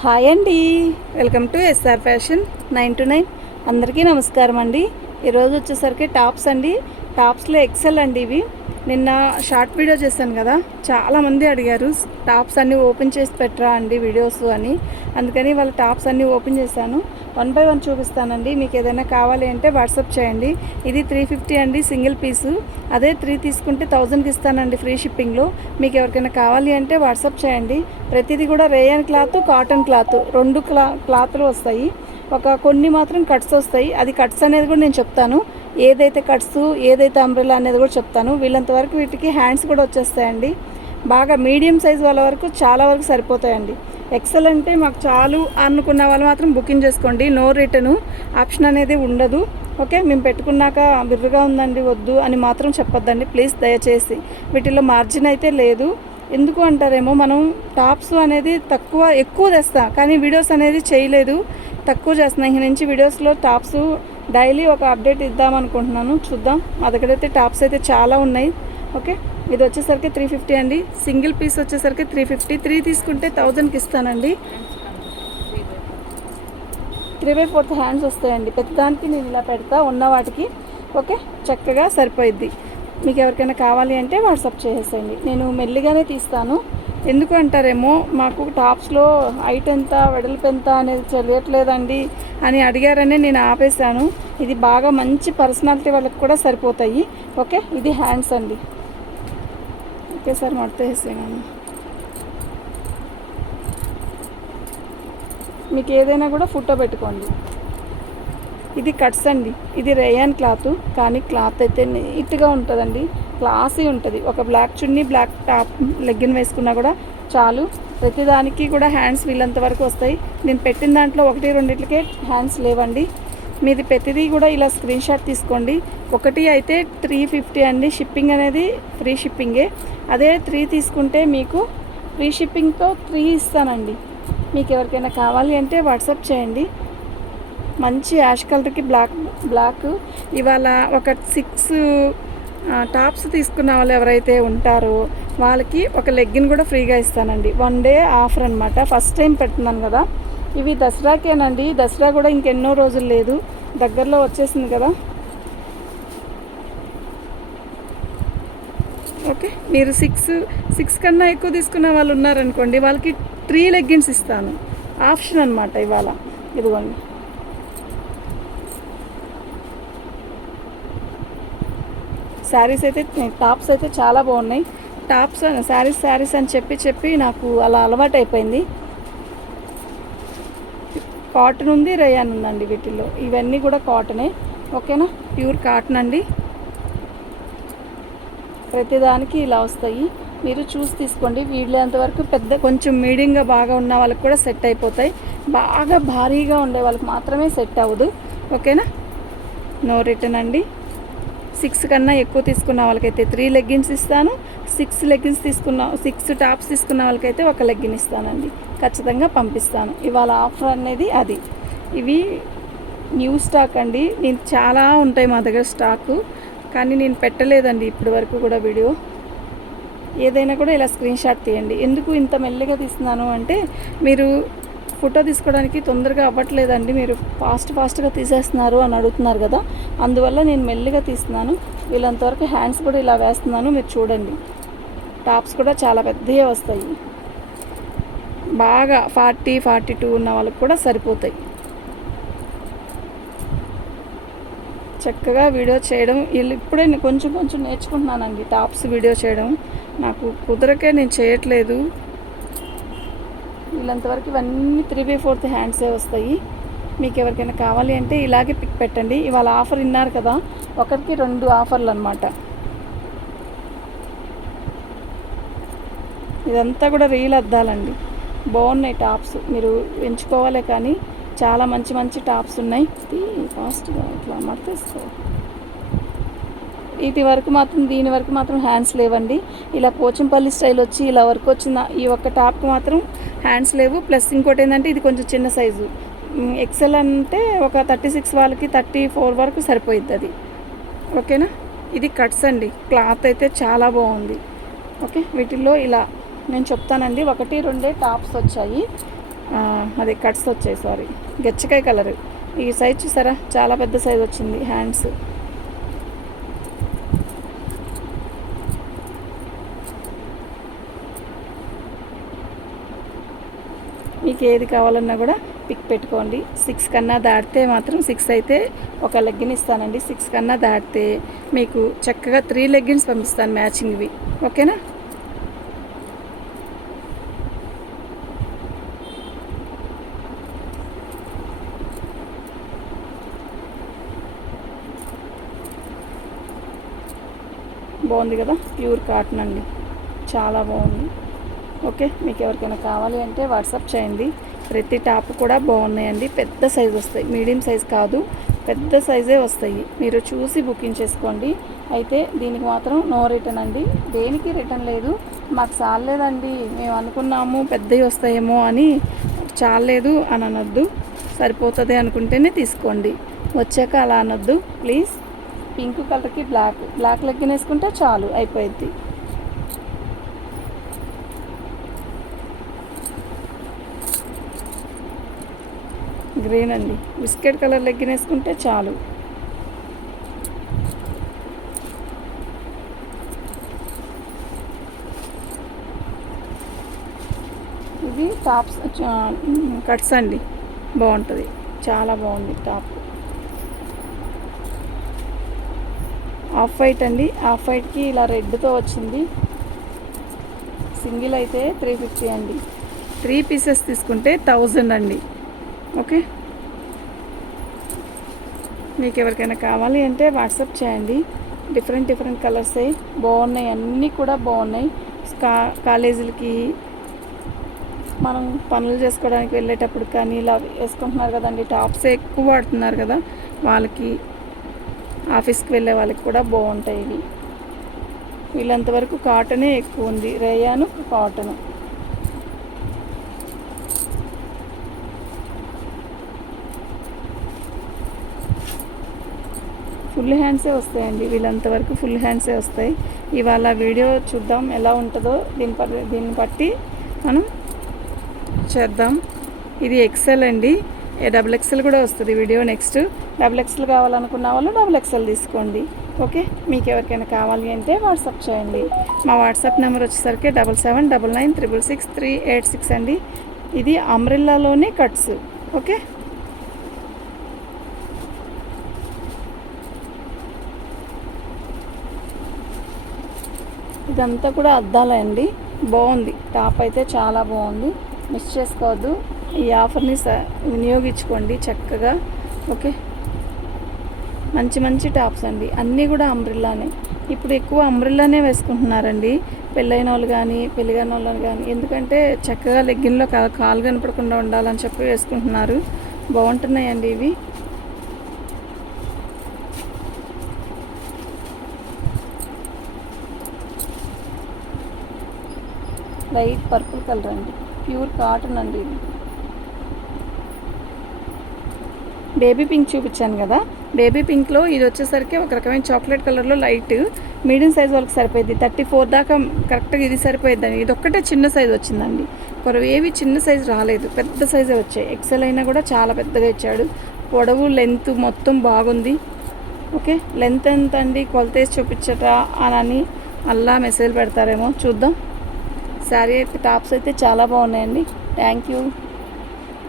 Hi అండి, welcome to S R fashion 9 to 9. అందరికీ నమస్కారం అండి. ఈరోజు వచ్చేసరికి టాప్స్ అండి. టాప్స్లో ఎక్సెల్ అండి ఇవి. నిన్న షార్ట్ వీడియో చేశాను కదా, చాలామంది అడిగారు టాప్స్ అన్నీ ఓపెన్ చేసి పెట్టరా అండి వీడియోస్ అని. అందుకని వాళ్ళ టాప్స్ అన్నీ ఓపెన్ చేశాను. 1 by 1 చూపిస్తానండి. మీకు ఏదైనా కావాలి అంటే వాట్సాప్ చేయండి. ఇది 350 అండి సింగిల్ పీసు. అదే 3 తీసుకుంటే 1000కి ఇస్తానండి ఫ్రీ షిప్పింగ్లో. మీకు ఎవరికైనా కావాలి అంటే వాట్సాప్ చేయండి. ప్రతిదీ కూడా రేయన్ క్లాత్, కాటన్ క్లాత్, రెండు క్లాత్లు వస్తాయి. కొన్ని మాత్రం కట్స్ వస్తాయి. అది కట్స్ అనేది కూడా నేను చెప్తాను. ఏదైతే కట్స్, ఏదైతే అంబ్రెలా అనేది కూడా చెప్తాను. వీళ్ళంత వరకు వీటికి హ్యాండ్స్ కూడా వచ్చేస్తాయండి. బాగా మీడియం సైజ్ వాళ్ళ వరకు చాలా వరకు సరిపోతాయండి. ఎక్సెల్ అంటే మాకు చాలు అనుకున్న వాళ్ళు మాత్రం బుకింగ్ చేసుకోండి. నో రిటర్న్ ఆప్షన్ అనేది ఉండదు. ఓకే, మేము పెట్టుకున్నాక బిర్రుగా ఉందండి వద్దు అని మాత్రం చెప్పొద్దండి ప్లీజ్, దయచేసి. వీటిలో మార్జిన్ అయితే లేదు. ఎందుకు అంటారేమో, మనం టాప్స్ అనేది ఎక్కువ తెస్తాం కానీ వీడియోస్ అనేది చేయలేదు, తక్కువ చేస్తున్నాం. ఇక నుంచి వీడియోస్లో టాప్స్ డైలీ ఒక అప్డేట్ ఇద్దామనుకుంటున్నాను. చూద్దాం. మా దగ్గర అయితే టాప్స్ అయితే చాలా ఉన్నాయి. ఓకే, ఇది వచ్చేసరికి 350 అండి. సింగిల్ పీస్ వచ్చేసరికి 350. 3 తీసుకుంటే 1000కి ఇస్తానండి. 3/4 హ్యాండ్స్ వస్తాయండి. పెద్దదానికి నేను ఇలా పెడతా ఉన్న వాటికి. ఓకే, చక్కగా సరిపోయిద్ది. మీకు ఎవరికైనా కావాలి అంటే వాట్సాప్ చేసేయండి. నేను మెల్లిగానే తీస్తాను. ఎందుకు అంటారేమో, మాకు టాప్స్లో హైట్ ఎంత, వెడల్పు ఎంత అనేది తెలియట్లేదండి అని అడిగారనే నేను ఆపేశాను. ఇది బాగా మంచి పర్సనాలిటీ వాళ్ళకి కూడా సరిపోతాయి. ఓకే, ఇది హ్యాండ్స్ అండి. ఓకే సార్, మడతేసాను. మీకు ఏదైనా కూడా ఫోటో పెట్టుకోండి. ఇది కట్స్ అండి. ఇది రేయాన్ క్లాత్, కానీ క్లాత్ అయితే నీట్గా ఉంటుందండి, క్లాసీ ఉంటుంది. ఒక బ్లాక్ చున్నీ, బ్లాక్ టాప్, లెగ్గిన్ వేసుకున్నా కూడా చాలు. ప్రతిదానికి కూడా హ్యాండ్స్ వీళ్ళంత వరకు వస్తాయి. నేను పెట్టిన దాంట్లో 1-2కే హ్యాండ్స్ లేవండి. మీది ప్రతిదీ కూడా ఇలా స్క్రీన్ షాట్ తీసుకోండి. ఒకటి అయితే 350 అండి. షిప్పింగ్ అనేది ఫ్రీ షిప్పింగే. అదే 3 తీసుకుంటే మీకు ఫ్రీ షిప్పింగ్తో 3 ఇస్తానండి. మీకు ఎవరికైనా కావాలి అంటే వాట్సాప్ చేయండి. మంచి యాష్ కలర్కి బ్లాక్ ఇవాళ ఒక 6 టాప్స్ తీసుకున్న వాళ్ళు ఎవరైతే ఉంటారో వాళ్ళకి ఒక లెగ్గిన్ కూడా ఫ్రీగా ఇస్తానండి. 1 day ఆఫర్ అనమాట. ఫస్ట్ టైం పెడుతున్నాను కదా. ఇవి దసరాకేనండి. దసరా కూడా ఇంకెన్నో రోజులు లేదు, దగ్గరలో వచ్చేసింది కదా. ఓకే, మీరు 6 కన్నా ఎక్కువ తీసుకున్న వాళ్ళు ఉన్నారనుకోండి, వాళ్ళకి 3 లెగ్గిన్స్ ఇస్తాను. ఆప్షన్ అనమాట ఇవాళ. ఇదిగోండి. శారీస్ అయితే, టాప్స్ అయితే చాలా బాగున్నాయి. టాప్స్ శారీస్ అని చెప్పి నాకు అలా అలవాటు అయిపోయింది. కాటన్ ఉంది, రేయాన్ ఉందండి వీటిల్లో. ఇవన్నీ కూడా కాటనే. ఓకేనా, ప్యూర్ కాటన్ అండి. ప్రతిదానికి ఇలా వస్తాయి. మీరు చూసి తీసుకోండి. వీళ్ళంతవరకు కొంచెం మీడియంగా బాగా ఉన్న వాళ్ళకి కూడా సెట్ అయిపోతాయి. బాగా భారీగా ఉండే వాళ్ళకి మాత్రమే సెట్ అవ్వదు. ఓకేనా, నో రిటర్న్ అండి. 6 కన్నా ఎక్కువ తీసుకున్న వాళ్ళకైతే 3 లెగ్గిన్స్ ఇస్తాను. 6 టాప్స్ తీసుకున్న వాళ్ళకైతే ఒక లెగ్గిన్ ఇస్తానండి. ఖచ్చితంగా పంపిస్తాను. ఇవాళ ఆఫర్ అనేది అది. ఇవి న్యూ స్టాక్ అండి. నేను చాలా ఉంటాయి మా దగ్గర స్టాకు, కానీ నేను పెట్టలేదండి ఇప్పటి వరకు కూడా వీడియో. ఏదైనా కూడా ఇలా స్క్రీన్ షాట్ తీయండి. ఎందుకు ఇంత మెల్లిగా తీస్తున్నాను అంటే, మీరు ఫోటో తీసుకోవడానికి తొందరగా అవ్వట్లేదండి, మీరు ఫాస్ట్గా తీసేస్తున్నారు అని అడుగుతున్నారు కదా, అందువల్ల నేను మెల్లిగా తీస్తున్నాను. వీళ్ళంతవరకు హ్యాండ్స్ కూడా ఇలా వేస్తున్నాను, మీరు చూడండి. టాప్స్ కూడా చాలా పెద్దగా వస్తాయి. బాగా 40-42 ఉన్న వాళ్ళకి కూడా సరిపోతాయి. చక్కగా వీడియో చేయడం ఇప్పుడే నేను కొంచెం నేర్చుకుంటున్నానండి. టాప్స్ వీడియో చేయడం నాకు కుదరకే నేను చేయట్లేదు. వీళ్ళంతవరకు ఇవన్నీ 3/4 హ్యాండ్సే వస్తాయి. మీకు ఎవరికైనా కావాలి అంటే ఇలాగే పిక్ పెట్టండి. ఇవాళ ఆఫర్ విన్నారు కదా, ఒకరికి 2 ఆఫర్లు అనమాట. ఇదంతా కూడా రీల్ అద్దాలండి. బాగున్నాయి టాప్స్, మీరు ఎంచుకోవాలి. కానీ చాలా మంచి టాప్స్ ఉన్నాయి. ఫాస్ట్గా ఇట్లా మడతేసుకో. దీని వరకు మాత్రం హ్యాండ్స్ లేవండి. ఇలా పోచంపల్లి స్టైల్ వచ్చి ఇలా వర్క్ వచ్చిన ఈ ఒక్క టాప్కి మాత్రం హ్యాండ్స్ లేవు. ప్లస్ ఇంకోటి ఏంటంటే, ఇది కొంచెం చిన్న సైజు. ఎక్సెల్ అంటే ఒక 36 వాళ్ళకి 34 వరకు సరిపోయిద్ది అది. ఓకేనా, ఇది కట్స్ అండి. క్లాత్ అయితే చాలా బాగుంది. ఓకే, వీటిల్లో ఇలా నేను చెప్తానండి. 1-2 టాప్స్ వచ్చాయి. అదే కట్స్ వచ్చాయి, సారీ, గెచ్చకాయ కలర్. ఈ సైజ్ చూసారా, చాలా పెద్ద సైజ్ వచ్చింది హ్యాండ్స్. మీకు ఏది కావాలన్నా కూడా పిక్ పెట్టుకోండి. 6 కన్నా దాటితే మాత్రం, 6 అయితే ఒక లెగ్గిన్ ఇస్తానండి. 6 కన్నా దాటితే మీకు చక్కగా 3 లెగ్గిన్స్ పంపిస్తాను మ్యాచింగ్వి. ఓకేనా? బాగుంది కదా, ప్యూర్ కాటన్ అండి, చాలా బాగుంది. ఓకే, మీకు ఎవరికైనా కావాలి అంటే వాట్సాప్ చేయండి. ప్రతి టాప్ కూడా బాగున్నాయండి. పెద్ద సైజు వస్తాయి, మీడియం సైజ్ కాదు, పెద్ద సైజే వస్తాయి. మీరు చూసి బుకింగ్ చేసుకోండి. అయితే దీనికి మాత్రం నో రిటర్న్ అండి, దేనికి రిటర్న్ లేదు. మాకు చాలేదండి, మేము అనుకున్నాము పెద్దవి వస్తాయేమో అని, చాలేదు అని అనొద్దు. సరిపోతుంది అనుకుంటేనే తీసుకోండి, వచ్చాక అలా అనొద్దు ప్లీజ్. పింక్ కలర్కి బ్లాక్ లెగ్గిన్ వేసుకుంటే చాలు, అయిపోయింది. గ్రీన్ అండి, బిస్కెట్ కలర్ లెగ్గిన్ వేసుకుంటే చాలు. ఇది టాప్స్ కట్స్ అండి, బాగుంటుంది, చాలా బాగుంది టాప్. ఆఫ్ వైట్ అండి, ఆఫ్ వైట్కి ఇలా రెడ్తో వచ్చింది. సింగిల్ అయితే 350 అండి, 3 పీసెస్ తీసుకుంటే 1000 అండి. ఓకే, మీకు ఎవరికైనా కావాలి అంటే వాట్సాప్ చేయండి. డిఫరెంట్ కలర్స్ బాగున్నాయి, అన్నీ కూడా బాగున్నాయి. కాలేజీలకి మనం పనులు చేసుకోవడానికి వెళ్ళేటప్పుడు కానీ ఇలా వేసుకుంటున్నారు కదండి, టాప్సే ఎక్కువ వాడుతున్నారు కదా, వాళ్ళకి, ఆఫీస్కి వెళ్ళే వాళ్ళకి కూడా బాగుంటాయి ఇవి. వీళ్ళంతవరకు కాటనే ఎక్కువ ఉంది, రేయాను కాటను. ఫుల్ హ్యాండ్సే వస్తాయండి, వీళ్ళంతవరకు ఫుల్ హ్యాండ్సే వస్తాయి. ఇవాళ వీడియో చూద్దాం ఎలా ఉంటుందో, దీన్ని బట్టి మనం చేద్దాం. ఇది ఎక్సెల్ అండి, XXL కూడా వస్తుంది వీడియో. నెక్స్ట్ XXL కావాలనుకున్న వాళ్ళు XXL తీసుకోండి. ఓకే, మీకు ఎవరికైనా కావాలి అంటే వాట్సాప్ చేయండి. మా వాట్సాప్ నెంబర్ వచ్చేసరికి 7799666386 అండి. ఇది అంబ్రెల్లాలోనే కట్స్. ఓకే, ఇదంతా కూడా అద్దాలే అండి, బాగుంది టాప్ అయితే, చాలా బాగుంది. మిస్ చేసుకోవద్దు, ఈ ఆఫర్ని వినియోగించుకోండి చక్కగా. ఓకే, మంచి టాప్స్ అండి, అన్నీ కూడా అంబ్రెల్లానే. ఇప్పుడు ఎక్కువ అంబ్రెల్లానే వేసుకుంటున్నారండి పెళ్ళైన వాళ్ళు కానీ పెళ్ళిగాని వాళ్ళు కానీ, ఎందుకంటే చక్కగా లెగ్గిన్లో కాలు కనపడకుండా ఉండాలని చెప్పి వేసుకుంటున్నారు. బాగుంటున్నాయండి ఇవి. లైట్ పర్పుల్ కలర్ అండి, ప్యూర్ కాటన్ అండి ఇది. బేబీ పింక్ చూపించాను కదా, బేబీ పింక్లో ఇది వచ్చేసరికి ఒక రకమైన చాక్లెట్ కలర్లో లైట్ మీడియం సైజ్ వాళ్ళకి సరిపోయింది. 34 దాకా కరెక్ట్గా ఇది సరిపోయిద్దండి. ఇది ఒక్కటే చిన్న సైజ్ వచ్చిందండి, ఏవి చిన్న సైజు రాలేదు, పెద్ద సైజే వచ్చాయి. ఎక్సెల్ అయినా కూడా చాలా పెద్దగా ఇచ్చాడు. పొడవు లెంత్ మొత్తం బాగుంది. ఓకే, లెంత్ ఎంత అండి కొలతేసి చూపించటా అని అలా మెసేజ్ పెడతారేమో, చూద్దాం. శారీ అయితే టాప్స్ అయితే చాలా బాగున్నాయండి. Thank you.